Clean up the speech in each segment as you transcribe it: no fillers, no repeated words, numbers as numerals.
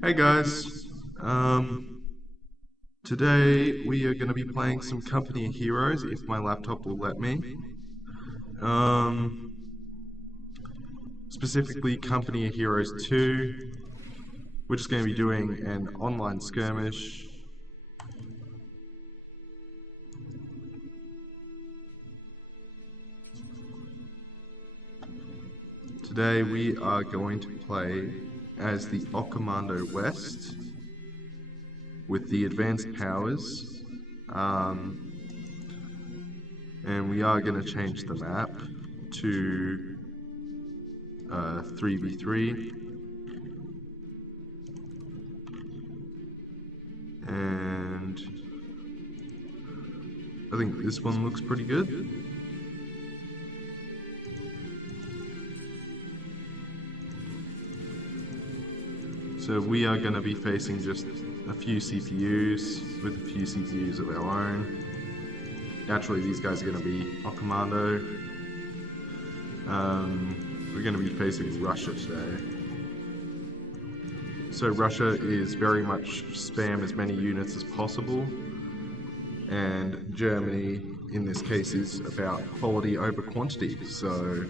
Hey guys, um, today we are going to be playing some Company of Heroes if my laptop will let me. Um, Specifically Company of Heroes 2. We're just going to be doing an online skirmish. Today we are going to play as the Ocommando West with the advanced powers. And we are going to change the map to 3v3. And I think this one looks pretty good. So we are going to be facing just a few CPUs with a few CPUs of our own. Naturally, these guys are going to be Ocommando. We're going to be facing Russia today. So Russia is very much spam as many units as possible, and Germany, in this case, is about quality over quantity. So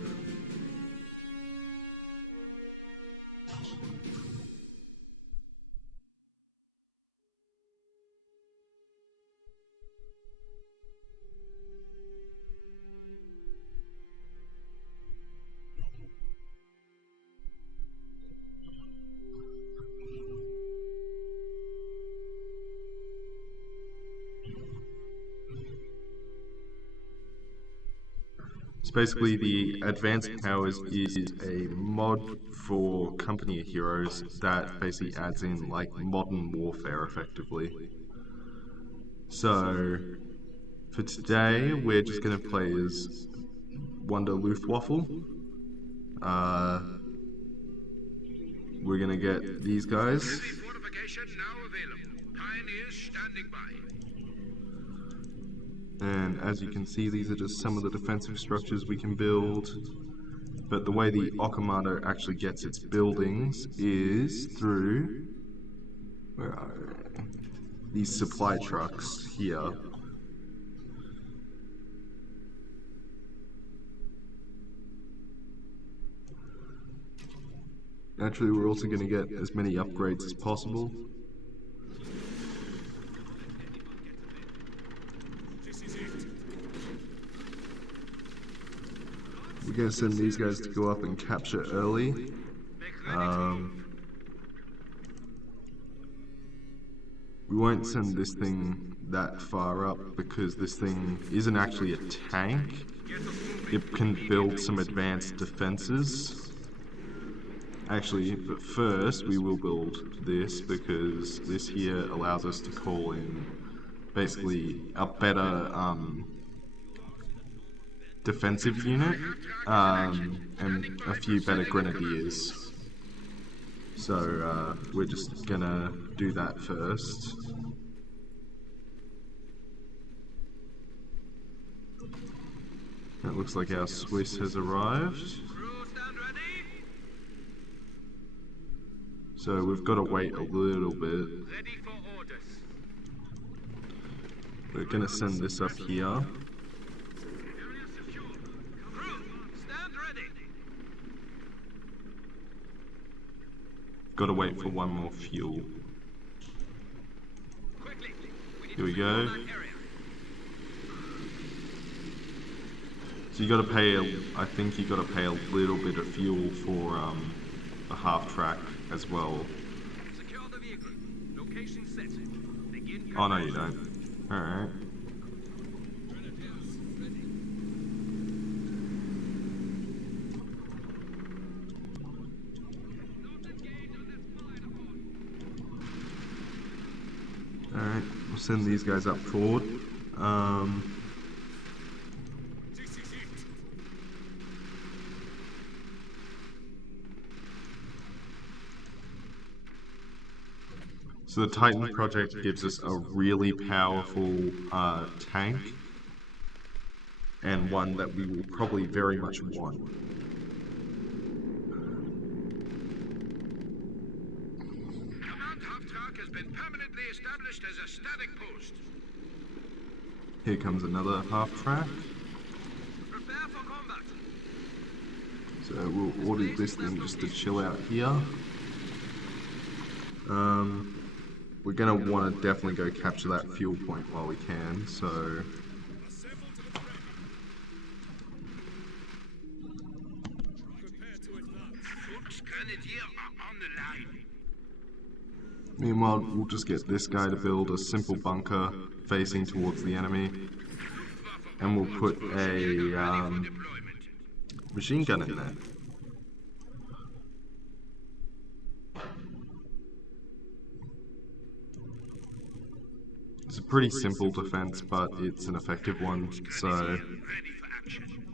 basically, the Advanced Powers is a mod for Company of Heroes that basically adds in like modern warfare effectively. So for today, we're just going to play as Wonder Luftwaffe. We're going to get these guys. Heavy fortification now available. Pioneers standing by. And as you can see, these are just some of the defensive structures we can build. But the way the Ocommando actually gets its buildings is through these supply trucks here. Naturally, we're also going to get as many upgrades as possible. We're going to send these guys to go up and capture early. We won't send this thing that far up because this thing isn't actually a tank. It can build some advanced defenses. Actually, but first we will build this because this here allows us to call in basically a better defensive unit and a few better grenadiers. So we're just gonna do that first. It looks like our Swiss has arrived. So we've got to wait a little bit. We're gonna send this up here. Got to wait for one more fuel. Here we go. So you got to pay. I think you got to pay a little bit of fuel for the half track as well. Oh no, you don't. All right. Alright, we'll send these guys up forward. So the Titan project gives us a really powerful tank, and one that we will probably very much want. half-track has been permanently established as a static post. Here comes another half-track. Prepare for combat. So we'll order this thing just to chill out here. We're gonna want to definitely go capture that fuel point while we can, so... Fuchs Grenadier are on the line. Meanwhile, we'll just get this guy to build a simple bunker facing towards the enemy. And we'll put a machine gun in there. It's a pretty simple defense, but it's an effective one, so... Ready for action.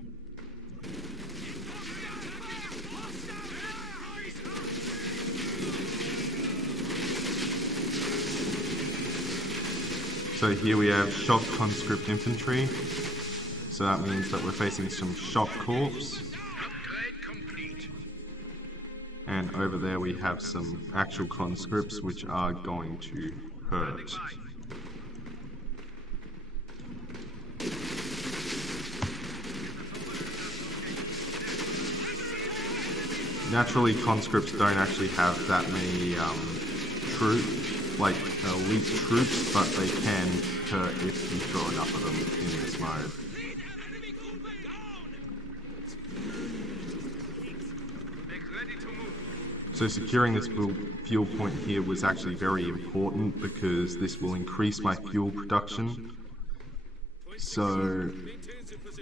So here we have shock conscript infantry. So that means that we're facing some shock corps. Upgrade complete. And over there we have some actual conscripts which are going to hurt. Naturally, conscripts don't actually have that many elite troops, but they can hurt if you throw enough of them in this mode. So securing this fuel point here was actually very important because this will increase my fuel production. So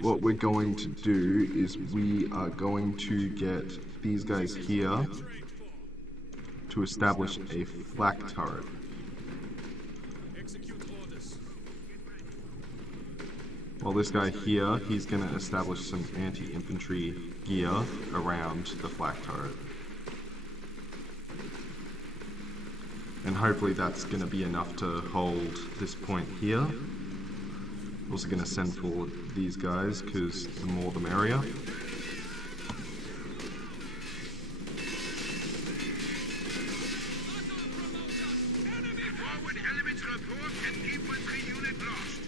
what we're going to do is we are going to get these guys here to establish a flak turret. While this guy here, he's going to establish some anti-infantry gear around the flak turret. And hopefully that's going to be enough to hold this point here. Also going to send forward these guys, because the more the merrier. Forward elements report an infantry unit lost.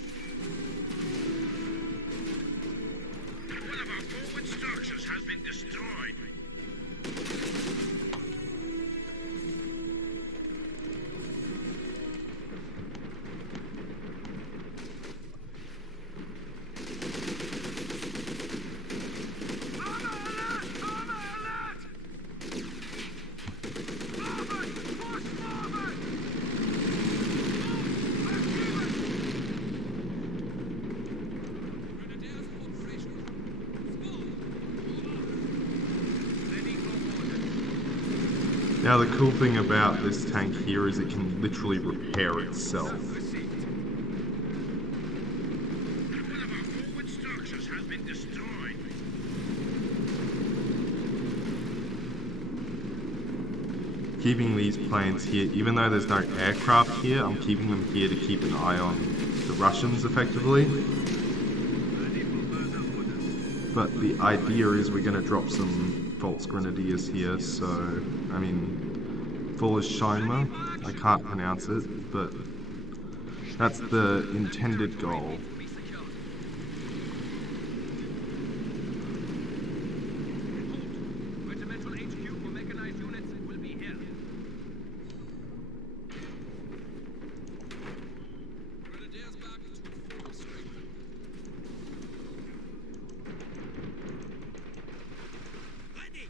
One of our forward structures has been destroyed. Now the cool thing about this tank here is it can literally repair itself. One of our forward structures has been destroyed. Keeping these planes here, even though there's no aircraft here, I'm keeping them here to keep an eye on the Russians effectively. But the idea is we're going to drop some Volksgrenadiers here, so, I mean, Volksheimer, I can't pronounce it, but that's the intended goal. Regimental HQ for mechanized units will be here.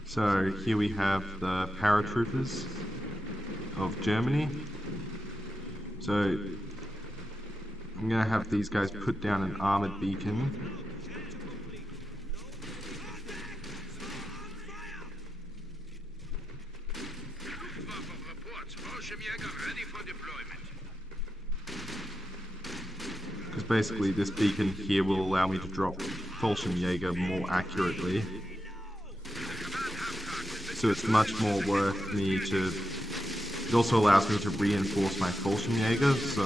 So here we have the paratroopers of Germany. So I'm going to have these guys put down an armored beacon. Reports. Fallschirmjäger ready for deployment. Because basically this beacon here will allow me to drop Fallschirmjäger more accurately. So it's much more worth me to... It also allows me to reinforce my Fallschirmjäger, so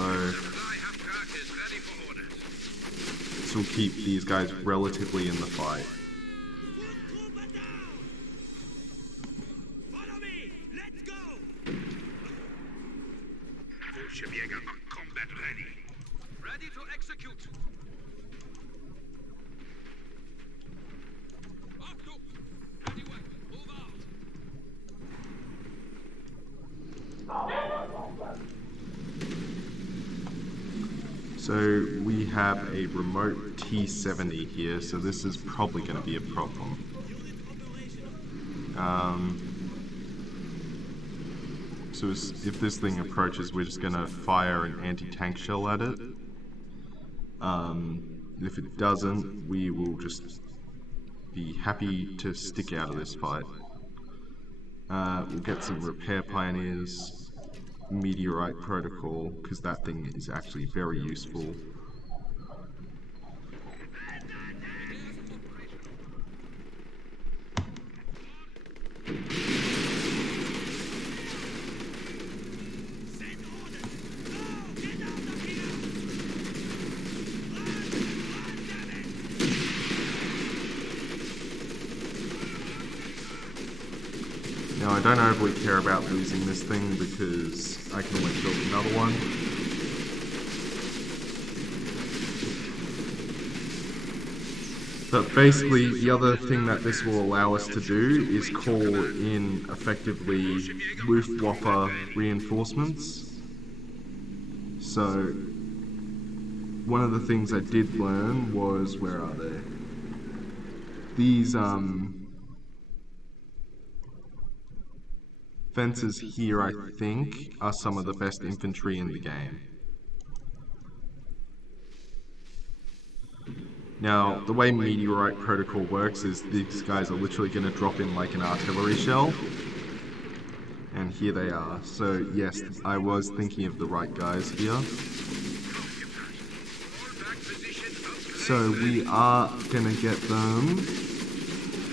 this will keep these guys relatively in the fight. Fallschirmjäger are combat ready. Ready to execute. Achtung! Anyone, move out. So we have a remote T-70 here, so this is probably going to be a problem. So if this thing approaches, we're just going to fire an anti-tank shell at it. If it doesn't, we will just be happy to stick out of this fight. We'll get some repair pioneers, meteorite protocol, because that thing is actually very useful. Now I don't overly care about losing this thing because I can always build another one. But basically, the other thing that this will allow us to do is call in effectively Luftwaffe reinforcements. So, one of the things I did learn was, where are they? These, fences here, I think, are some of the best infantry in the game. Now, the way Meteorite Protocol works is these guys are literally going to drop in like an artillery shell. And here they are. So, yes, I was thinking of the right guys here. So, we are going to get them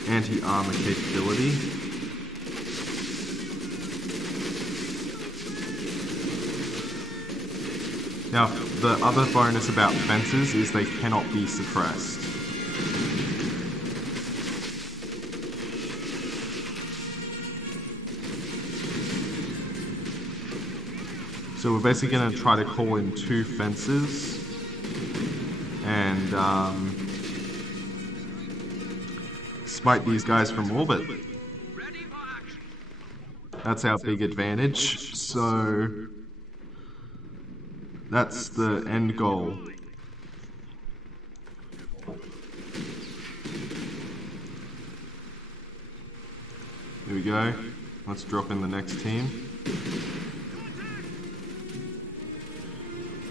anti-armor capability. Now, the other bonus about fences is they cannot be suppressed. So we're basically going to try to call in 2 fences and smite these guys from orbit. That's our big advantage. So that's the end goal. Here we go. Let's drop in the next team.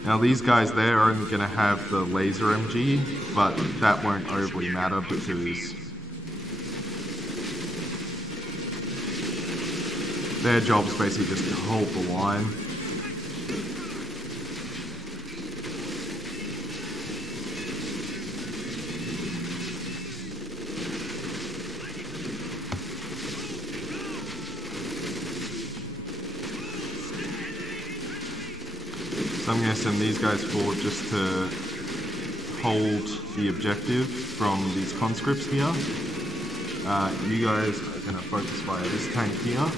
Now these guys there are only going to have the laser MG, but that won't overly matter because their job is basically just to hold the line. So I'm going to send these guys forward just to hold the objective from these conscripts here. You guys are going to focus fire this tank here.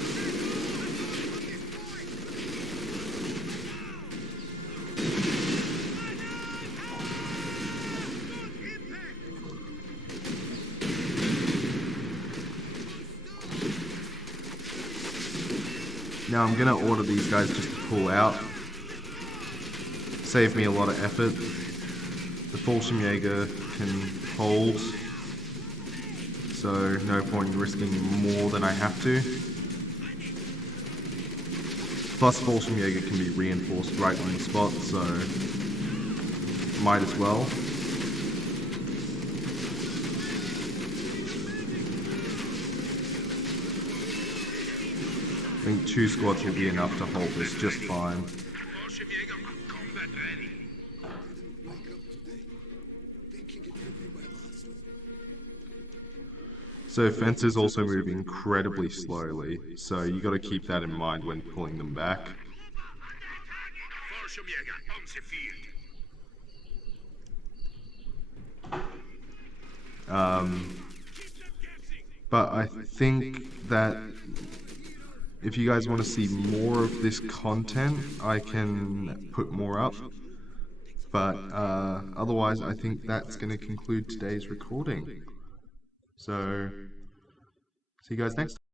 Now I'm going to order these guys just to pull out. Save me a lot of effort. The Fallschirmjäger can hold, so no point in risking more than I have to. Plus Fallschirmjäger can be reinforced right on the spot, so might as well. I think 2 squads will be enough to hold this just fine. So fences also move incredibly slowly, so you got to keep that in mind when pulling them back. But I think that If you guys want to see more of this content, I can put more up. But otherwise, I think that's going to conclude today's recording. So, see you guys next time.